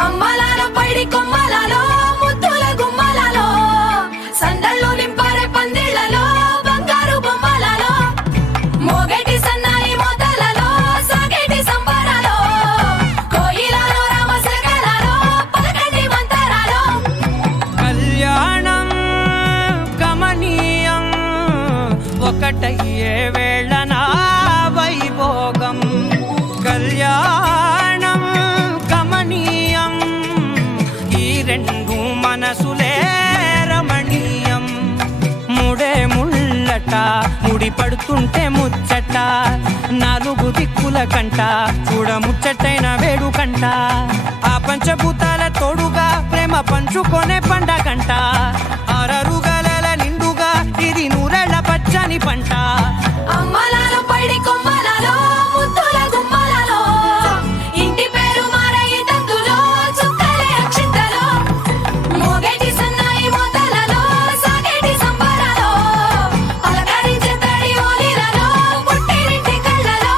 అమ్మలాలో పైడి కొమ్మలలో ముద్దుల గుమ్మలలో సందళ్ళు నింపారే పందిళ్లలో బంగారు బొమ్మలలో మోగేటి సన్నాయి మోతలలో సాగేటి సంబరాలో కోయిలలో రామశకలలో పలకటి మంతరాలో కళ్యాణం గమనీయం ఒకటయ్యే వేళ నా వైభోగం కళ్యాణం గమనీయం ఈ రెండు మనసులే రమణీయం ముడే ముళ్ళట ముడి పడుతుంటే ముచ్చట నాలుగు దిక్కుల కంట చూడ ముచ్చటైన వేడుకంట ఆ పంచభూతాల తోడుగా ప్రేమ పంచుకొనే పండగంట ఆరరుగల నిండుగా ఇది నూరెళ్ళ పచ్చని పంట అమ్మలాలో పైడి కొమ్మలలో ముద్దుల గుమ్మలలో ఇంటి పేరు మారయి తందులో చుక్కలే అక్షింతలో మోగేటి సన్నాయి మోతలలో సాగేటి సంబరాలో పలకరించే తడి ఓలిలలో పుట్టినింటి కళ్ళలో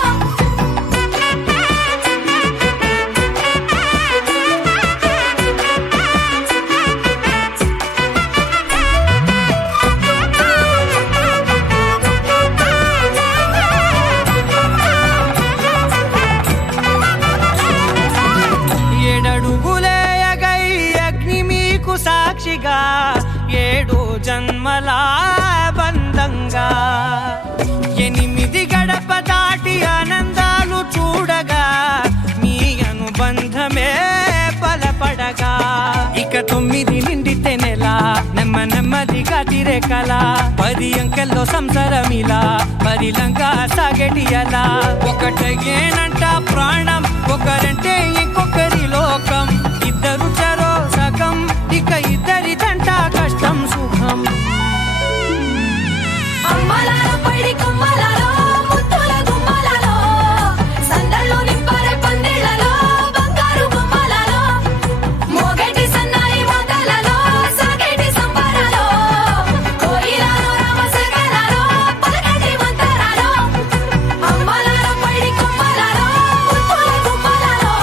ఏడడుగులేయగై అగ్ని మీకు సాక్షిగా ఏడు జన్మల బంధంగా ఎనిమిది గడప దాటి ఆనందాలు చూడగా మీ అనుబంధమే బలపడగా ఇక 9 నిండితే నెల నెమ్మదిగా తిరే కల 10 అంకెల్లో సంసారమిలా పరిలంగా సాగేటి అలా ఒకటేనంట ప్రాణం ఒకరంటే ఇంకొకరి లోకం ఇద్దరు చరో సగం ఇక ఇద్దరిదంట కష్టం సుఖం అమ్మలాలో పైడి కొమ్మలలో ముద్దుల గుమ్మలలో సందళ్ళు నింపారే పందిళ్లలో బంగారు బొమ్మలలో మోగేటి సన్నాయి మోతలలో సాగేటి సంబరాలో కోయిలలో రామశకలలో పలకటి మంతరాలో అమ్మలాలో పైడి కొమ్మలలో ముద్దుల గుమ్మలలో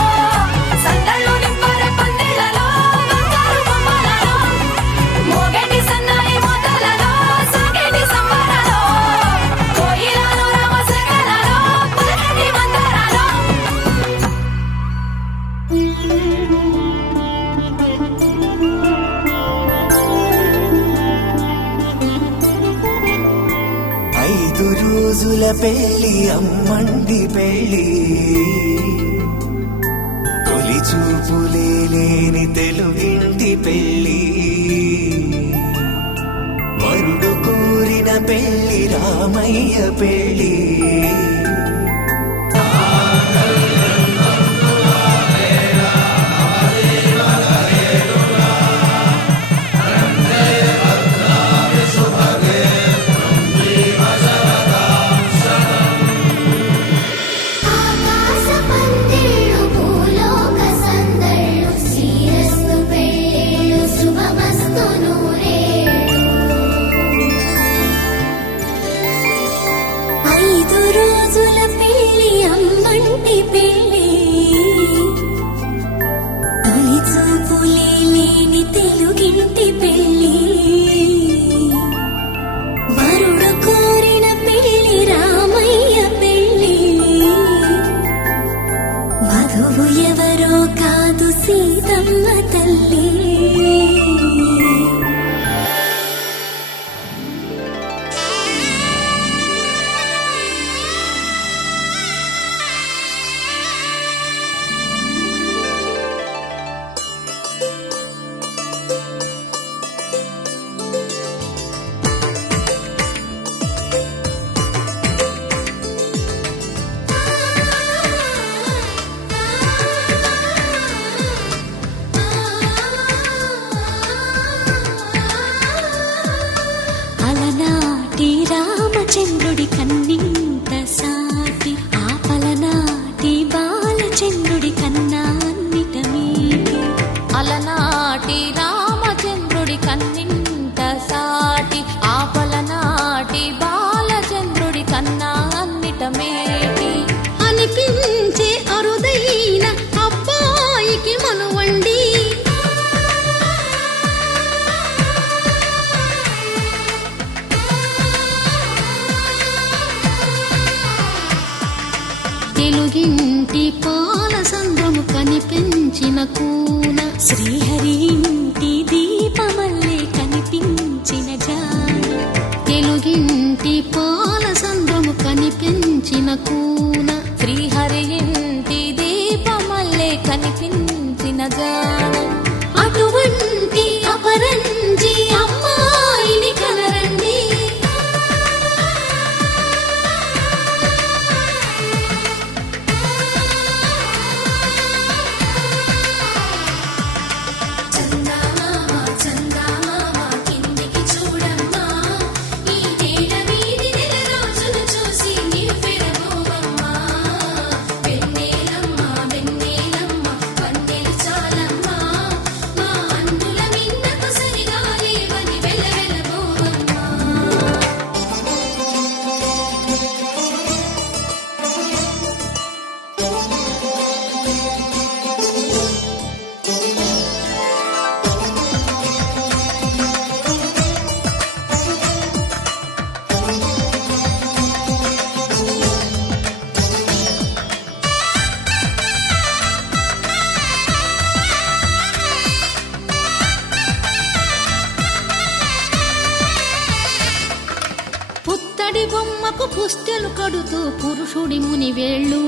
సందళ్ళు నింపారే పందిళ్లలో బంగారు బొమ్మలలో మోగేటి సన్నాయి మోతలలో సాగేటి సంబరాలో కోయిలలో రామశకలలో పలకటి మంతరాలో ఐదు రోజుల పెళ్లి అమ్మండి పెళ్లి తొలి చూపులే లేని తెలుగింటి పెళ్లి వరుడు కోరిన పెళ్లి రామయ్య పెళ్లి ఆకాశ పందిళ్ళు భూలోక సందళ్ళు శ్రీరస్తు పెళ్ళిళ్ళు శుభమస్తు నూరేళ్ళు 5 రోజుల పెళ్లి అమ్మంటి పెళ్లి తొలి చూపులే లేని తెలుగింటి పెళ్లి వరుడు కోరిన పెళ్లి రామయ్య పెళ్లి వధువు ఎవరో కాదు సీతమ్మ తల్లి అలనాటి రామచంద్రుడి కన్నింత సాటి ఆపలనాటి బాలచంద్రుడి కన్నా అన్నిట మీటి అలనాటి రామచంద్రుడి కన్నింత సాటి ఆపలనాటి బాలచంద్రుడి కన్నా అన్నిట మేటి అనిపించే అరుదైన అబ్బాయికి మనువండి కూన శ్రీహరి ఇంటి దీపమల్లే కనిపించిన జాన తెలుగింటి పాల సంద్రము కనిపించిన కూన శ్రీహరి ఇంటి దీపమల్లే కనిపించిన జాన అటువంటి అపరంజి అమ్మాయిని కనరండి. చందమామ చందమామ కిందికి చూడమ్మా ఈ నేల వీధి నెల రోజులు చూసి నివ్వెరబోవమ్మా వెన్నెలమ్మ వెన్నెలమ్మ వన్నెలు చాలమ్మా మా అన్నుల మిన్నకు సరిగా లేవని వెలవెలబోవమ్మా. పుత్తడి బొమ్మకు పుస్తెలు కడుతూ పురుషుడి ముని వేళ్ళు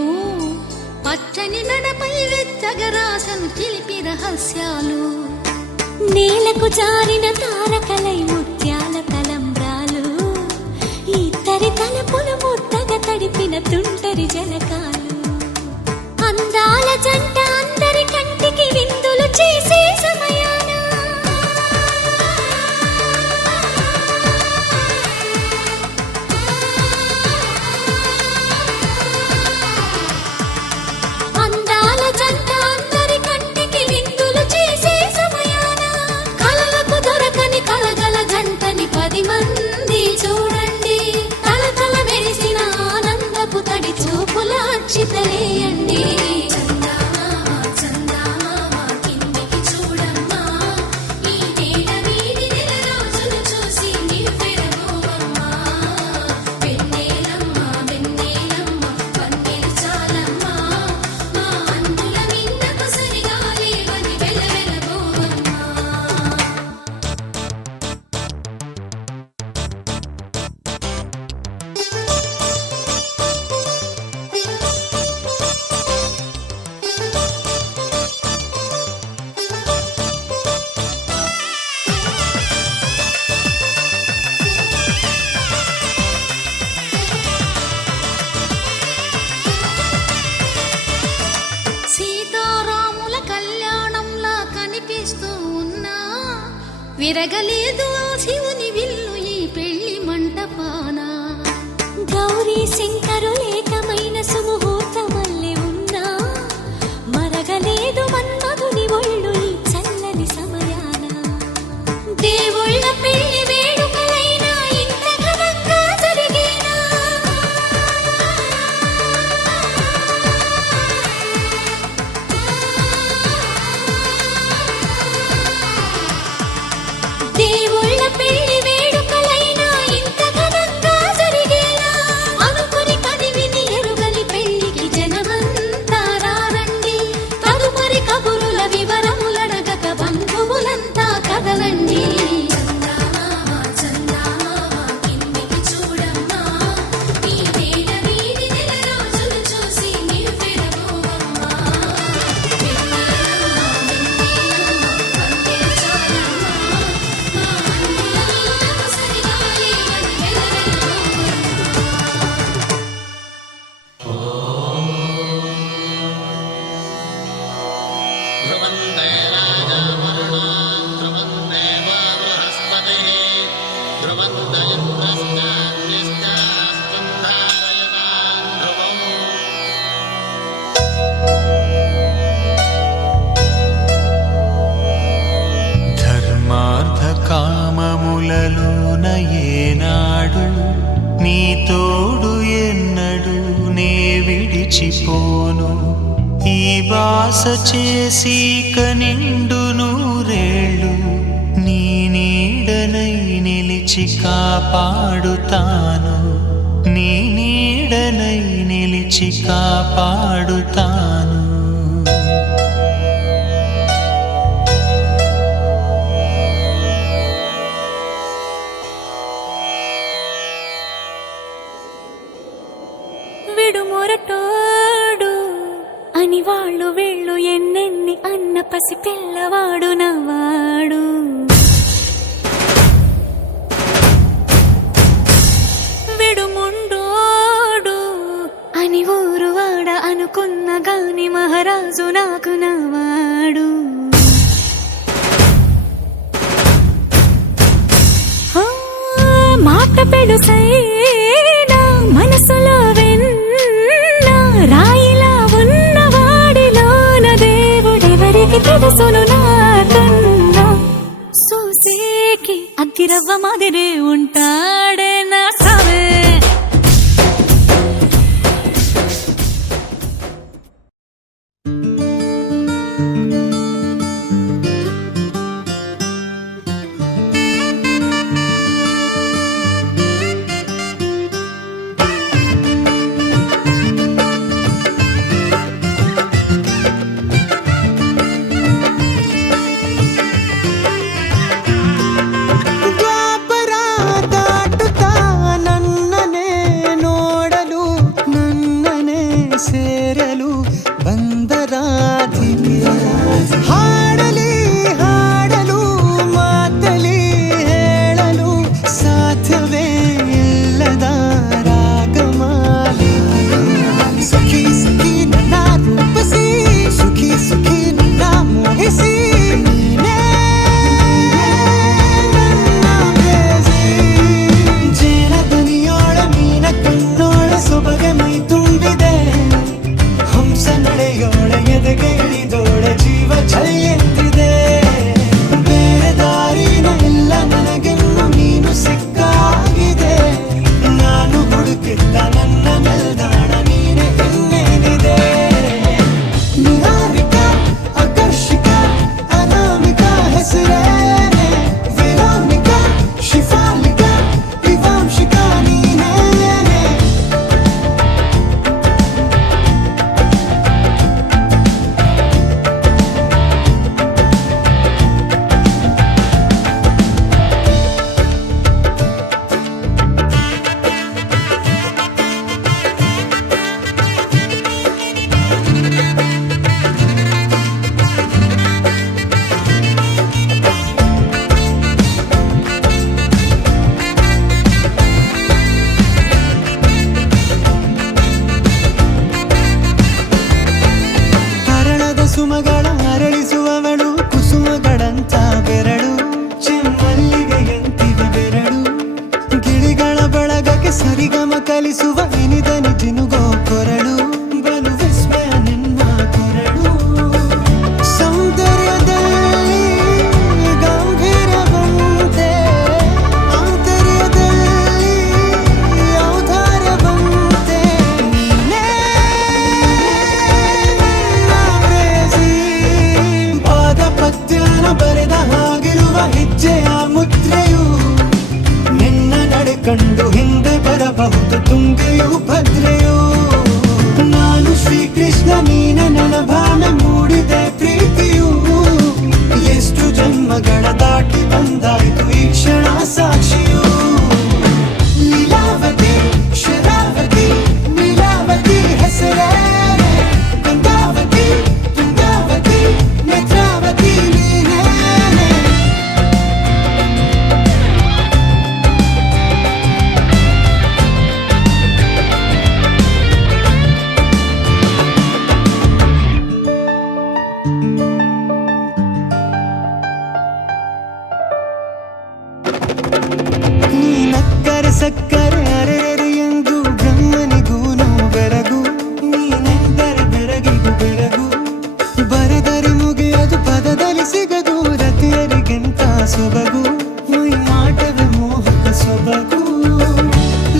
పచ్చని నడపై వెచ్చగరాసను చిలిపి రహస్యాలు నేలకు జారిన తారకలై ముత్యాల తలంబ్రాలు ఇద్దరి తలపులు ముద్దగా తడిపిన తుంటరి జలకాలు అందాల జంట అందరి కంటికి విందులు చేసే సమయాన అందాల జంట అందరి కంటికి విందులు చేసే సమయాన కలలకు దొరకని కలగల జంటని 10 మంది చూడండి. తలతల మెరిసిన ఆనందపు తడి చూపుల అక్షితలేయండి. చందమామ చందమామ కిందికి చూడమ్మా ఈ నేల వీధి నెల రోజులు చూసి నివ్వెరబోవమ్మా వెన్నెలమ్మ వెన్నెలమ్మ వన్నెలు చాలమ్మా మా అన్నుల మిన్నకు సరిగా లేవని వెలవెలబోవమ్మా. సీతారాముల కళ్యాణంలా కనిపిస్తూ ఉన్నా విరగలేదు ఆ శివుని విల్లు ఈ పెళ్లి మంటపాన గౌరీ శంకరులేకమైన సుముహూర్తమల్లె ఉన్నా మరగలేదు మన్మధుని ఒళ్ళు ఈ చల్లని సమయాన దేవుళ్ళ పెళ్లి వేడుకలైనా ఇంత ఘనంగా జరిగేనా. దేవుళ్ళ పెళ్లి వేడుకలైనా ఇంత ఘనంగా జరిగేనా అనుకుని కదివిని ఎరుగని పెళ్లికి జనమంతా రారండి. తదుపరి కబురుల వివరములడగక బంధువులంతా కదలండి. చందమామ చందమామ కిందికి చూడమ్మా ఈ నేల వీధి నెల రోజులు చూసి నివ్వెరబోవమ్మా వెన్నెలమ్మ వెన్నెలమ్మ వన్నెలు చాలమ్మా మా అన్నుల మిన్నకు సరిగా లేవని వెలవెలబోవమ్మా. ధర్మార్థ కామములలోన ఏనాడు నీ తోడు ఎన్నడు నే విడిచిపోను ఈ బాస చేసి కనిండు నూరేళ్ళు నీ నీడనై నిలిచి కాపాడుతాను నీ నీడనై నిలిచి కాపాడుతాను పిల్లవాడు నవ్వాడు. విడుముండోడు అని ఊరువాడ అనుకున్న గాని మహారాజు నాకు నవ్వాడు. మాట పెడుసైనా మనసులో వెన్న రాయిలా ఉన్నవాడిలోన దేవుడెవరికి తెలుసును నాకన్నా. సూసేకి అగ్గిరవ్వ మాదిరే ఉంటాడే నా సావే. ಸೇರಲು ಬಂದರಾಧಿಗೆ ಹಾಡಲಿ ಹಾಡಲು ಮಾತಲಿ ಹೇಳಲು ಸಾಧ್ಯವೇ ಇಲ್ಲದ ರಾಗಮಾಲಿ. ಸುಖಿ ಸುಖಿ ನನ್ನ ರೂಪಿಸಿ ಸುಖಿ ಸುಖಿ ನನ್ನ ಮೋಹಿಸಿ ನೀನೇ ನನ್ನ ಪ್ರೇಯಸಿ. ಜೇನ ದನಿಯೋಳ ಮೀನ ಕಣ್ಣೋಳ ಸೊಬಗೆ ಮೈ ತುಂಬಿದೆ. ಹಂಸ ನಡೆಯೋಳ ಎದೆಗೆ ಇಳಿದೋಳ ಜೀವ ಛೈ ಎಂದಿದೆ. ಬೇರೆ ದಾರಿನ ಇಲ್ಲ ನನಗೆನ್ನು ನೀನು ಸಿಕ್ಕಾಗಿದೆ. ನಾನು ಹುಡುಕಿದ್ದ ನನ್ನ ನಿಲ್ದಾಣ ನೀನೆ ಇನ್ನೇನಿದೆ. ನಿಹಾರಿಕ ಆಕರ್ಷಿಕ ಅನಾಮಿಕ ಹೆಸರೇನೆ. ವೆರೋನಿಕ ಶಿಫಾಲಿಕ ವಿವಾಂಶಿಕ ನೀನೇನೆ. ಹರಣದ ಸುಮಗಳ ಅರಳಿಸುವವಳು ಕುಸುಮಗಳಂತ ಬೆರಳು. ಚೆಮ್ಮಲ್ಲಿಗೆಯಂತಿವೆ ಬೆರಳು. ಗಿಳಿಗಳ ಬಳಗಕ್ಕೆ ಸರಿಗಮ ಕಲಿಸುವ ಇನಿದನಿ ಜಿನುಗೋ ಕೊರಳು. ಬಲು ವಿಸ್ಮಯ ನಿನ್ನ ಕೊರಳು. ಸೌಂದರ್ಯದಲ್ಲಿ ಗಂಭೀರವಂತೆ ಆಂತರ್ಯದಲ್ಲಿ ಔದಾರ್ಯವಂತೆ. ನೀನೇ ಪ್ರೇಯಸಿ. ಪಾದ ಪದ್ಯನ ಬರೆದ ಹಾಗಿರುವ ಹೆಜ್ಜೆಯ ಮುದ್ರೆಯು. ನಿನ್ನ ನಡೆ ಕಂಡು ಹಿಂದೆ ಬರಬಹುದು ತುಂಗೆಯು ಭದ್ರೆಯು. ನಾನು ಶ್ರೀಕೃಷ್ಣ ನೀನೆ ನನ್ನ ಭಾವನೆ ಮೂಡಿದೆ ಪ್ರೀತಿಯು. ಎಷ್ಟು ಜನ್ಮಗಳ ದಾಟಿ ಬಂದಾಯಿತು ಈ ಕ್ಷಣ ಸಾಕ್ಷಿಯು. ಲೀಲಾವತಿ ಶರಾವತಿ ನೀಲಾವತಿ ಹೆಸರೇನೆ. ಗಂಗಾವತಿ ತುಂಗಾವತಿ ನೇತ್ರಾವತಿ ನೀನೇನೆ. ನೀನಕ್ಕರೆ ಸಕ್ಕರೆ ಅರೆರೆ ಎಂದು ಬ್ರಹ್ಮನಿಗೂನು ಬೆರಗು. ನೀನೆಂದರೆ ಬೆರಗಿಗೂ ಬೆರಗು. ಬರೆದರೆ ಮುಗಿಯದು ಪದದಲ್ಲಿ ಸಿಗದು ರತಿಯರಿಗಿಂತ ಸೊಬಗು. ಮೈ ಮಾಟವೇ ಮೋಹಕ ಸೊಬಗು.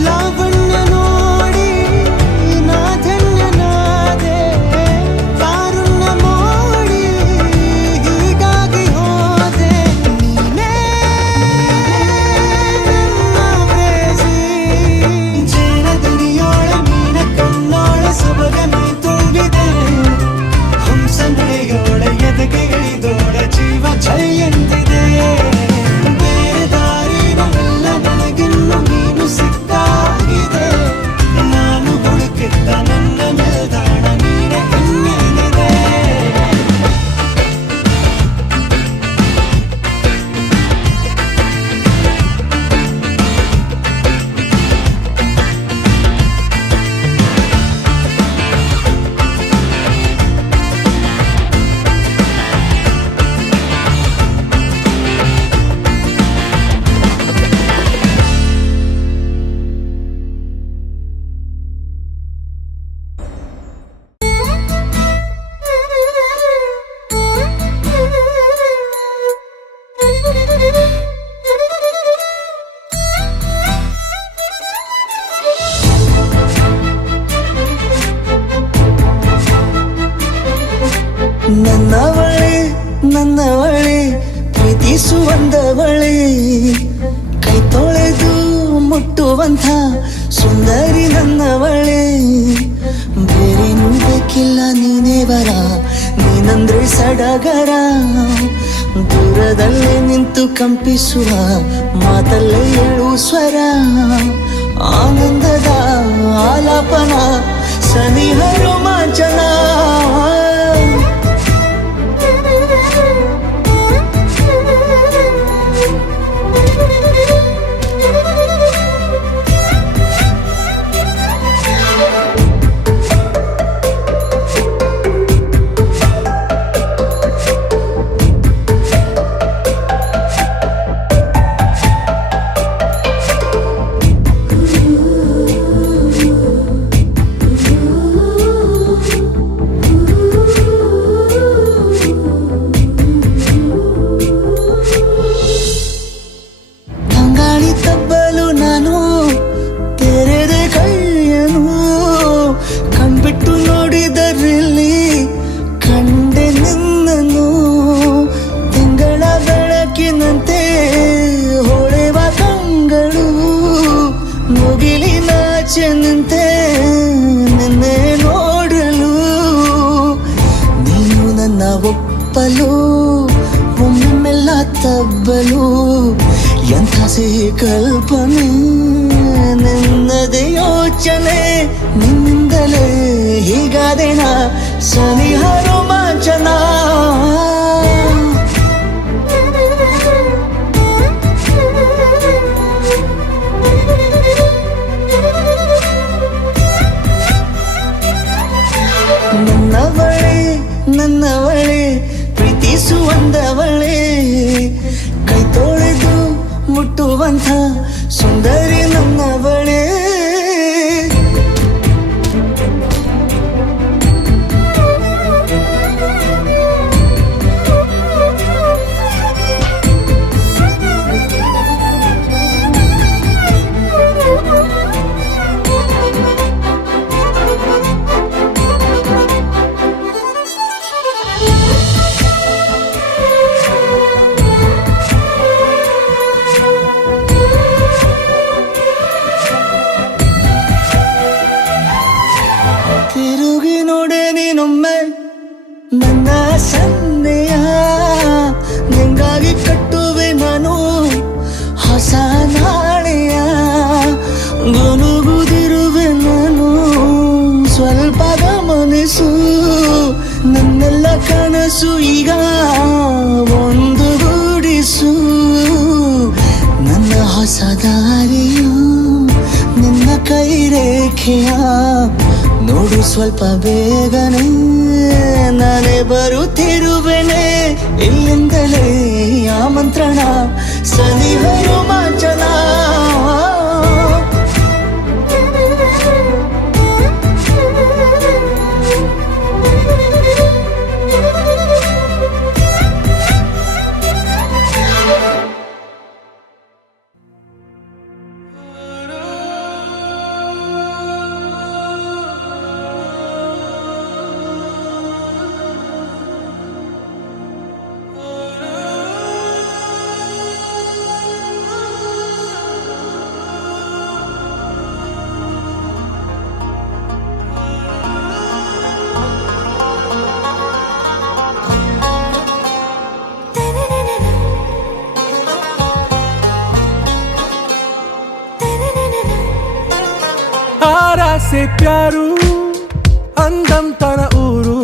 ಲಾವಣ್ಯ ನೋಡಿ ನಾ ಧನ್ಯನಾದೆ. ಕಾರುಣ್ಯ ಮೋಡಿ ಹೀಗಾಗಿ ಹೋದೆ. ನೀನೇ ನನ್ನ ಪ್ರೇಯಸಿ. ನನ್ನವಳೆ ಪ್ರೀತಿಸುವಂದವಳೆ ಕೈ ತೊಳೆದು ಮುಟ್ಟುವಂಥ ಸುಂದರಿ ನನ್ನವಳೆ ಬೇರೇನೂ ಬೇಕಿಲ್ಲ ನೀನೇ ವರ ನೀನಂದ್ರೆ ಸಡಗರ ದೂರದಲ್ಲೇ ನಿಂತು ಕಂಪಿಸುವ ಮಾತಲ್ಲೇ ಏಳು ಸ್ವರ ಆನಂದದ ಆಲಾಪನ ಸನಿಹ ರೋಮಾಂಚನ ತಬ್ಬಲು ನಾನು ತೆರೆದ ಕೈಯನು ಕಣ್ಬಿಟ್ಟು ನೋಡಿದರಲ್ಲಿ ಕಂಡೆ ನಿನ್ನನು ತಿಂಗಳ ಬೆಳಕಿನಂತೆ ಹೊಳೆವ ಕಂಗಳು ಮುಗಿಲಿನಾಚೆ ನಿಂತೆ ನಿನ್ನೆ ನೋಡಲು ನೀನು ನನ್ನ ಒಪ್ಪಲು ಒಮ್ಮೆಲ್ಲ ತಬ್ಬಲು ಎಂಥ ಸಿಹಿ ಕಲ್ಪನೆ ನಿನ್ನದೇ ಯೋಚನೆ ನಿನ್ನಿಂದಲೇ ಹೀಗಾದೇನ ಸನಿಹ ರೋಮಾಂಚನ ನನ್ನವಳೆ ನನ್ನವಳೆ ಪ್ರೀತಿಸುವಂದವಳೆ ಕೈ ತೊಳೆದು ಮುಟ್ಟುವಂಥ ಸುಂದರಿ ನನ್ನವಳೆ ತಿರುಗಿ ನೋಡೆ ನೀನೊಮ್ಮೆ ನನ್ನ ಸನ್ನೆಯ ನಿಂಗಾಗಿ ಕಟ್ಟುವೆ ನಾನು ಹೊಸ ನಾಳೆಯ ಗುನುಗುದಿರುವೆ ನಾನು ಸ್ವಲ್ಪ ಗಮನಿಸು ನನ್ನೆಲ್ಲ ಕನಸು ಈಗ ಒಂದು ಗೂಡಿಸು ನನ್ನ ಹೊಸ ದಾರಿಯು ನಿನ್ನ ಕೈ ರೇಖೆಯ ನೋಡು ಸ್ವಲ್ಪ ಬೇಗನೆ ನಾನೇ ಬರುತ್ತಿರುವೆನೆ ಇಲ್ಲಿಂದಲೇ ಆಮಂತ್ರಣ ಸನಿಹ ರೋಮಾಂಚನ से प्यारू అందం తన ఊరు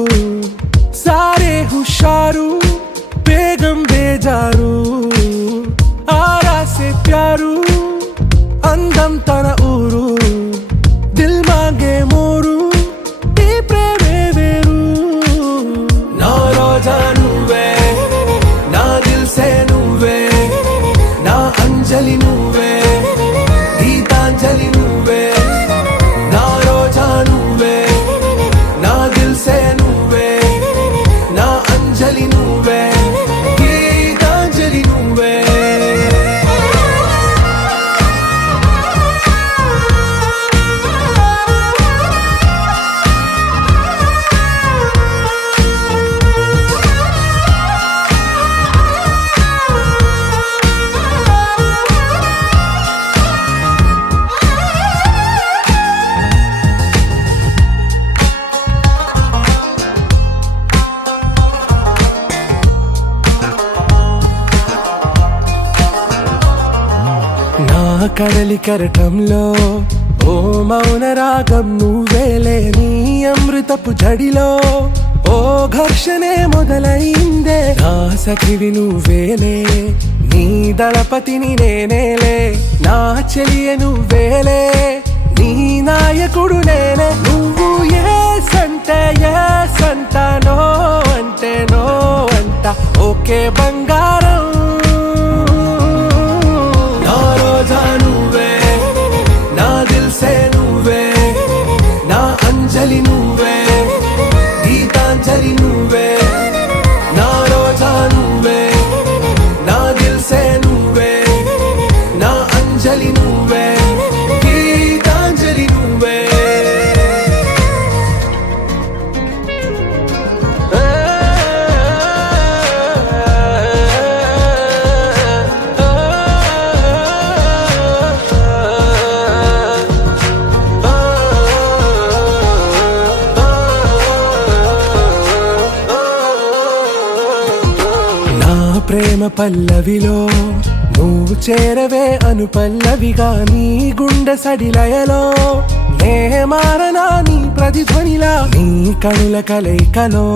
సారే హుషారు బేగం బేజారు ఆరా से प्यारू అందం తన ఊరు దిల్ మాంగే మోరు ఈ ప్రేమే వేరు నా రోజా నువ్వే నా దిల్ సే నువ్వే నా అంజలి నువ్వే గీతాంజలి నువ్వే నా రోజా నువ్వే నా దిల్ సే నువ్వే నా అంజలి నువ్వే గీతాంజలి నువ్వే కడలి కెరటంలో ఓ మౌన రాగం నువ్వేలే, నీ అమృతపు జడిలో ఓ ఘర్షణే మొదలైందే. నా సఖివి నువ్వేలే, నీ దళపతిని నేనేలే, నా చెలియ నువ్వేలే, నీ నాయకుడు నేనే. నువ్వు ఏ సంట నో అంటే నో అంట, ఓకే బంగారం. నా రోజా నువ్వే, నా దిల్సే నువ్వే, నా అంజలి నువ్వే, గీతాంజలి నువ్వే. నా రోజా నువ్వే, నా దిల్సే నువ్వే, నా అంజలి నువ్వే, గీతాంజలి నువ్వే. నా ప్రేమ పల్లవిలో నువ్వు చేరవే అను పల్లవిగా, నీ గుండె సడిలయలో నే మారనా నీ ప్రతిధ్వనిలా. నీ కనుల కలయికలో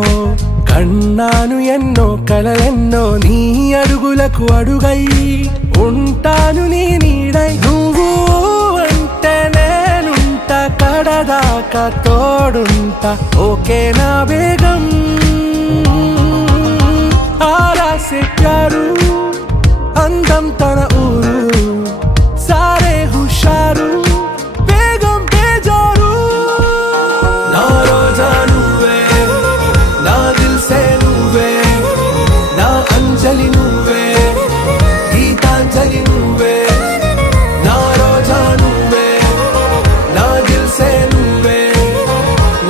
కన్నాను ఎన్నో కలలెన్నో, నీ అడుగులకు అడుగై ఉంటాను నీ నీడై. నువ్వు అంటే నేనుంట కడదాకా తోడుంటా, ఓకే నా బేగం. ఆరా సే ప్యారు అందం తన ఊరు, సారే హుషారు బేగం బేజారు. నా రోజా నువ్వే, నా దిల్సే నువ్వే, నా అంజలి నువ్వే, గీతాంజలి నువ్వే. నా రోజా నువ్వే, నా దిల్సే నువ్వే,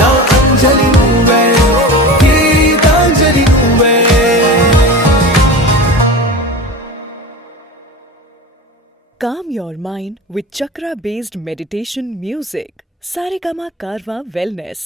నా అంజలి నువ్వే, గీతాంజలి నువ్వే. Calm your mind with chakra-based meditation music. Saregama Karwa Wellness.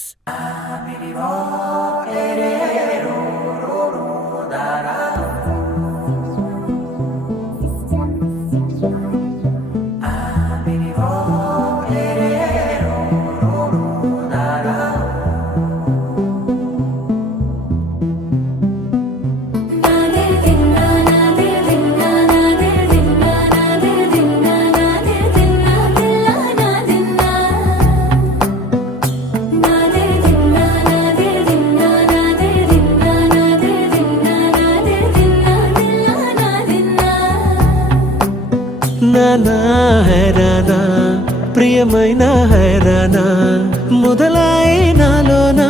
నాదే దిన్నా నాదే దిన్నా నాదే దిన్నా నాదే దిన్నా నాదే దిన్నా దిల్లా నాదిన్నా. నాదే దిన్నా నాదే దిన్నా నాదే దిన్నా నాదే దిన్నా నాదే దిన్నా దిల్లా నాదిన్నా. నానా హైరానా ప్రియమైన హైరానా, మొదలై నాలోనా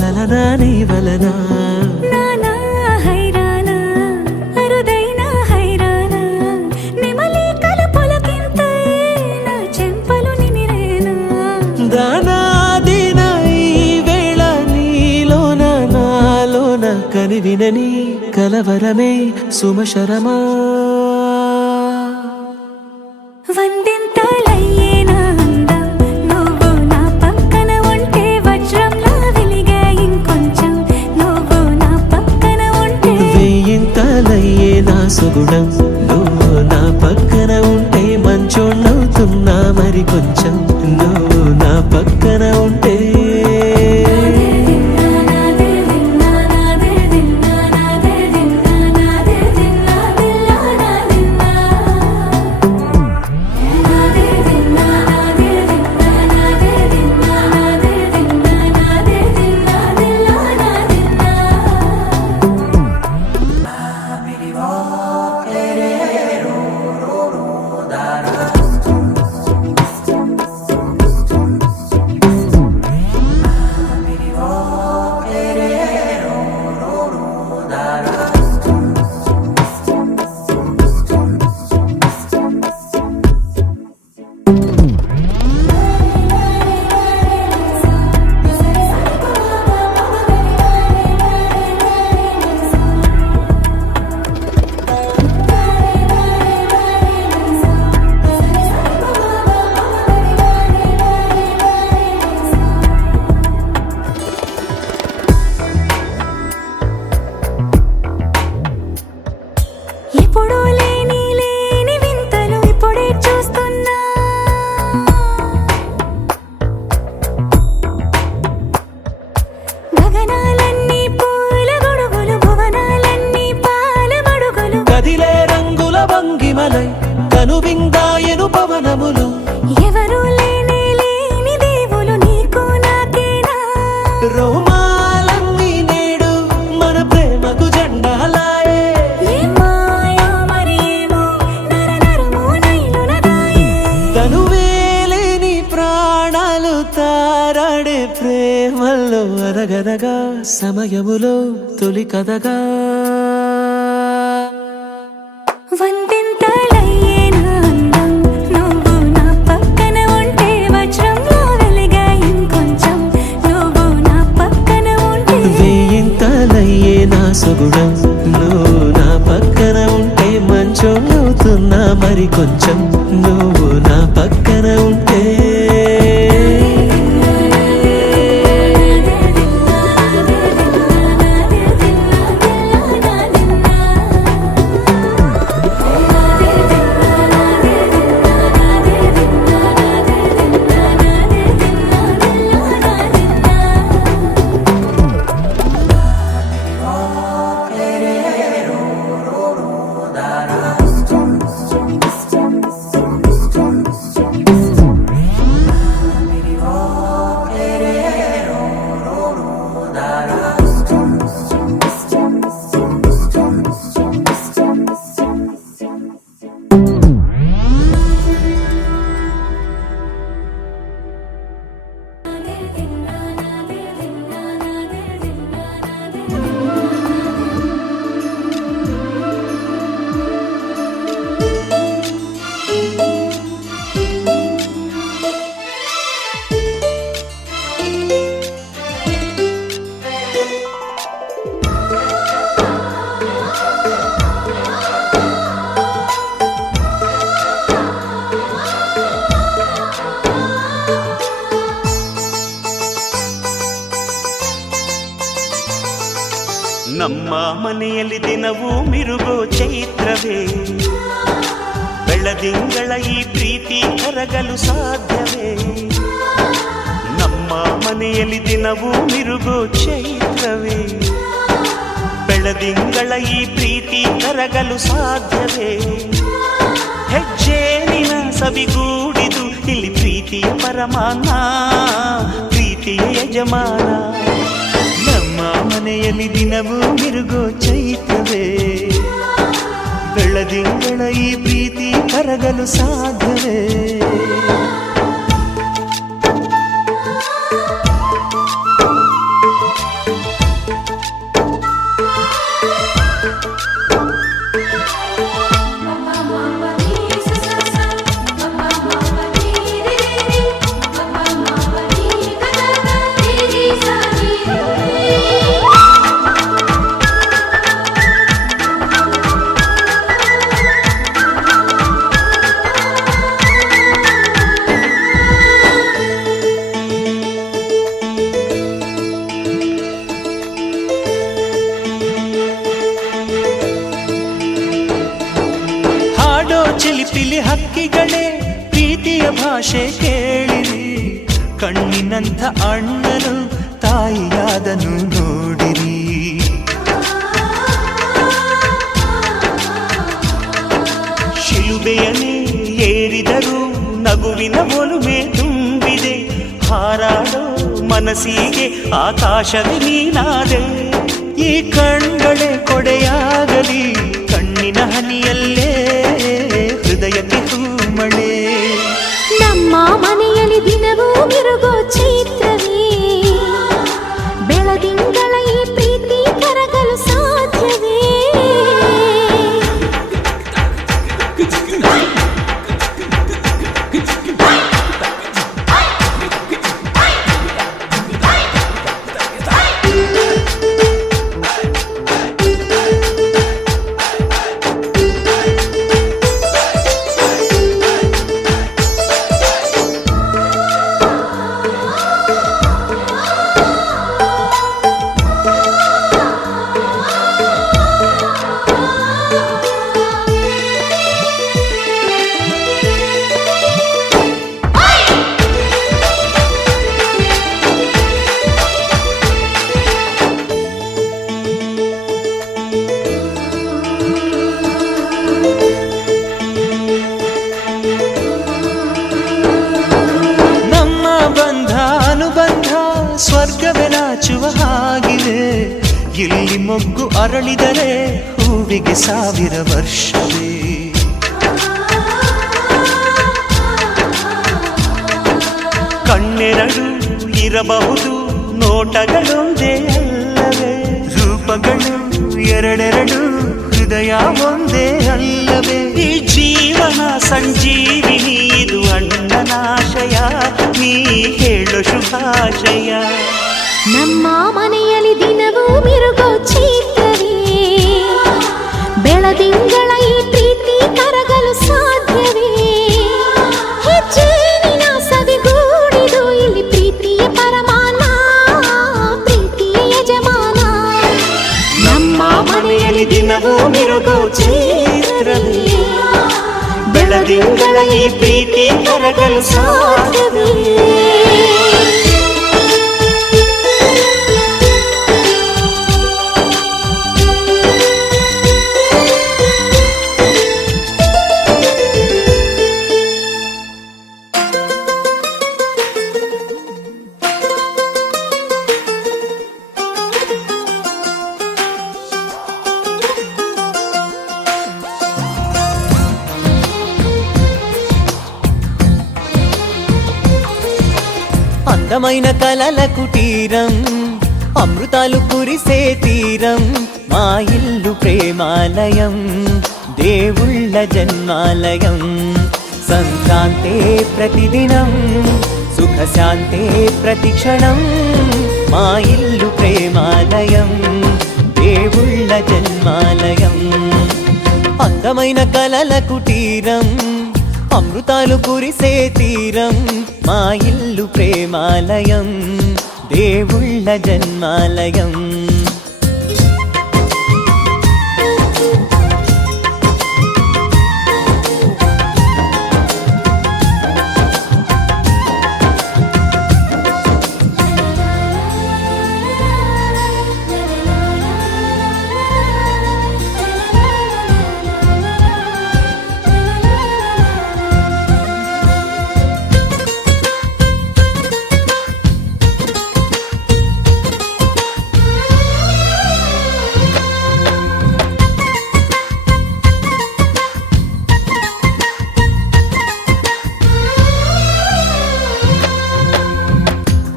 లలనా నీ వలనా. నానా హైరానా అరుదైన హైరానా, నెమలి కలుపులకింతై నా చెంపలు నిమిరేనా. దానాదిన ఈ వేళ నీలోన నాలోన కనివినని కలవరమే సుమశరమా. వందింతలయ్యే నా అందం, నువ్వు నా పక్కన ఉంటే వజ్రంలా వెలిగే ఇంకొంచెం, నువ్వు నా పక్కన ఉంటే. వేయింతలయ్యే నా సుగుణం, నువ్వు నా పక్కన ఉంటే మంచోణ్ణవుతున్నా మరి కొంచెం, నువ్వు నా పక్కన ఉంటే. నాదే దిన్నా నాదే దిన్నా నాదే దిన్నా నాదే దిన్నా దిల్లా నాదిన్నా. నాదే దిన్నా నాదే దిన్నా నాదే దిన్నా నాదే దిన్నా నాదే దిన్నా దిల్లా నాదిన్నా. కదిలే రంగుల భంగిమలై కనువిందాయను పవనములు ఎవరు లేని దేవులు నీకు నాకేనా రోమాలన్నీ నేడు మన ప్రేమకు జెండాలాయే ఏ మాయా మరేమో నరనరమో నైలునదాయే తనువేలేని ప్రాణాలు తారాడే ప్రేమల్లో అరగదగా సమయములో తొలి కథగా వందెంతలయ్యేనా అందం నువ్వు నా పక్కన ఉంటే వజ్రంలా వెలిగా ఇంకొంచెం నువ్వు నా పక్కన ఉంటే వేయింతలయ్యే నా సొగుడం నువ్వు నా పక్కన ఉంటే మంచం అవుతున్నా మరి కొంచెం నువ్వు నా పక్కన ఉంటే ನಮ್ಮ ಮನೆಯಲ್ಲಿ ದಿನವೂ ಮಿರುಗೋ ಚೈತ್ರವೇ ಬೆಳದಿಂಗಳ ಈ ಪ್ರೀತಿ ಕರಗಲು ಸಾಧ್ಯವೇ ನಮ್ಮ ಮನೆಯಲ್ಲಿ ದಿನವೂ ಮಿರುಗೋ ಚೈತ್ರವೇ ಬೆಳದಿಂಗಳ ಈ ಪ್ರೀತಿ ಕರಗಲು ಸಾಧ್ಯವೇ ಹೆಜ್ಜೇನಿನ ಸವಿಗೂಡಿದು ಇಲ್ಲಿ ಪ್ರೀತಿಯ ಪರಮಾನ ಪ್ರೀತಿಯ ಯಜಮಾನ ನಮ್ಮ ಮನೆಯಲ್ಲಿ ದಿನವೂ ಮಿರುಗೋ ಚೈತ್ರವೇ ಬೆಳದಿಂಗಳ ಈ ಪ್ರೀತಿ ಕರಗಲು ಸಾಧ್ಯವೇ ಚಿಲಿಪಿಲಿ ಹಕ್ಕಿಗಳೇ ಪ್ರೀತಿಯ ಭಾಷೆ ಕೇಳಿರಿ ಕಣ್ಣಿನಂಥ ಅಣ್ಣನು ತಾಯಿಯಾದನು ನೋಡಿರಿ ಶಿಲುಬೆಯನ್ನೇ ಏರಿದರೂ ನಗುವಿನ ಒಲುಮೆ ತುಂಬಿದೆ ಹಾರಾಡೋ ಮನಸ್ಸಿಗೆ ಆಕಾಶವೇ ನೀನಾದೆ ಈ ಕಣ್ಗಳೇ ಕೊಡೆಯಾಗಲಿ ಕಣ್ಣಿನ ಹನಿಯಲ್ಲೇ ಹೃದಯಕ್ಕೆ ಹೂಮಳೆ ನಮ್ಮ ಮನೆಯಲ್ಲಿ ದಿನವೂ ಮಿರುಗೋ ಚೈತ್ರವೇ ಬೆಳದಿಂಗಳ ಈ ಪ್ರೀತಿ ಕರಗಲು ಸಾಧ್ಯವೇ ಇಲ್ಲಿ ಮೊಗ್ಗು ಅರಳಿದರೆ ಹೂವಿಗೆ 1000 ವರ್ಷವೇ. ಕಣ್ಣೆರಡು ಇರಬಹುದು ನೋಟಗಳೊಂದೇ ಅಲ್ಲವೇ, ರೂಪಗಳು ಎರಡೆರಡು ಹೃದಯ ಒಂದೇ ಅಲ್ಲವೇ. ಈ ಜೀವನ ಸಂಜೀವಿನಿ ಇದು ಅಣ್ಣನಾಶಯ, ನೀ ಹೇಳು ಶುಭಾಶಯ. ನಮ್ಮ ಮನೆಯಲ್ಲಿ ದಿನವೂ ಮಿರುಗೋ ಚೈತ್ರವೇ, ಬೆಳದಿಂಗಳ ಈ ಪ್ರೀತಿ ಕರಗಲು ಸಾಧ್ಯವೇ. ಹೆಜ್ಜೇನಿನ ಸವಿಗೂಡಿದು ಇಲ್ಲಿ ಪ್ರೀತಿಯ ಪರಮಾನ, ಪ್ರೀತಿಯ ಯಜಮಾನ. ನಮ್ಮ ಮನೆಯಲ್ಲಿ ದಿನವೂ ಮಿರುಗೋ ಚೈತ್ರವೇ, ಬೆಳದಿಂಗಳ ಈ ಪ್ರೀತಿ ಕರಗಲು ಸಾಧ್ಯವೇ. అందమైన కలల కుటీరం, అమృతాలు కురిసే తీరం, మా ఇల్లు ప్రేమాలయం, దేవుళ్ళ జన్మాలయం. సంక్రాంతే ప్రతిదినం, సుఖశాంతే ప్రతిక్షణం, మా ఇల్లు ప్రేమాలయం, దేవుళ్ళ జన్మాలయం. అందమైన కలల కుటీరం, అమృతాలు కురిసే తీరం, మా ఇల్లు ప్రేమాలయం, దేవుళ్ళ జన్మాలయం.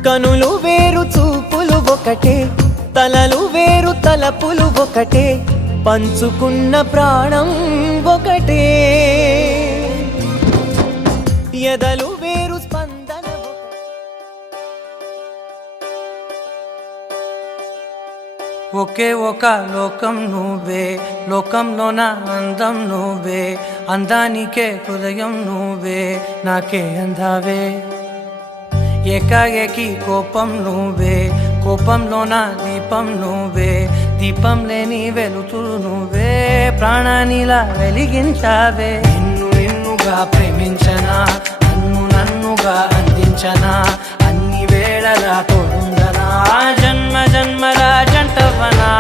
కనులు వేరు చూపులు ఒకటే, తలలు వేరు తలపులు ఒకటే, పంచుకున్న ప్రాణం ఒకటే. ఎదలు వేరు స్పందన ఒకే ఒక లోకం నువ్వే, లోకంలోన అందం నువ్వే, అందానికే హృదయం నువ్వే, నాకే అందావే. ఏకాఏకి కోపం నువ్వే, కోపంలోన దీపం నువ్వే, దీపం లేని వెలుతురు నువ్వే, ప్రాణానిలా వెలిగించావే. నిన్నుగా ప్రేమించనా, నన్నుగా అందించనా, అన్ని వేళలా తోడుందనా, జన్మ జన్మల జంటవనా.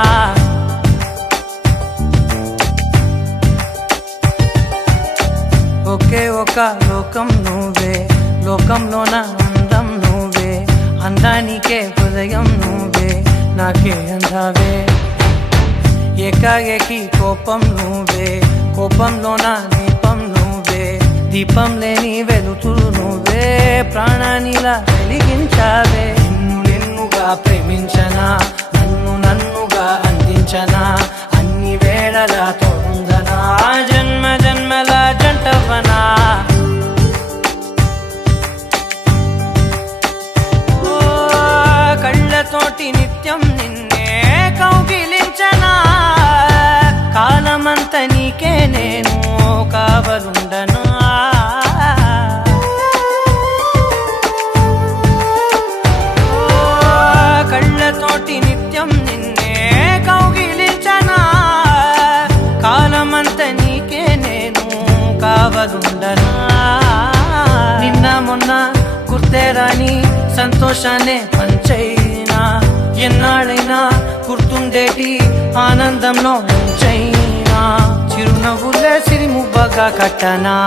ఒకే ఒక లోకం నువ్వే, లోకంలోన అందం నువ్వే, అందానికే హృదయం నువ్వే, నాకే అందావే. ఏకాఏకి కోపం నువ్వే, కోపంలోన దీపం నువ్వే, దీపం లేని వెలుతురు నువ్వే, ప్రాణానిలా వెలిగించావే. నిన్నుగా ప్రేమించనా, నన్నుగా అందించనా, అన్ని వేళలా తోడుందనా, జన్మ జన్మల జంటవనా. కళ్ళతోటి నిత్యం నిన్నే కౌగిలించనా, కాలమంత నీకే నేను కావలుండనా. కళ్ళతోటి నిత్యం నిన్నే కౌగిలించనా, కాలమంత నీకే నేను కావలుండనా. నిన్న మొన్న గుర్తేరాని సంతోషాన్నే పంచైనా, ఎన్నాళ్ళైనా గుర్తుండేటి ఆనందంలో ఉంచైనా, చిరునవ్వులే సిరిముబ్బగా కట్టనా.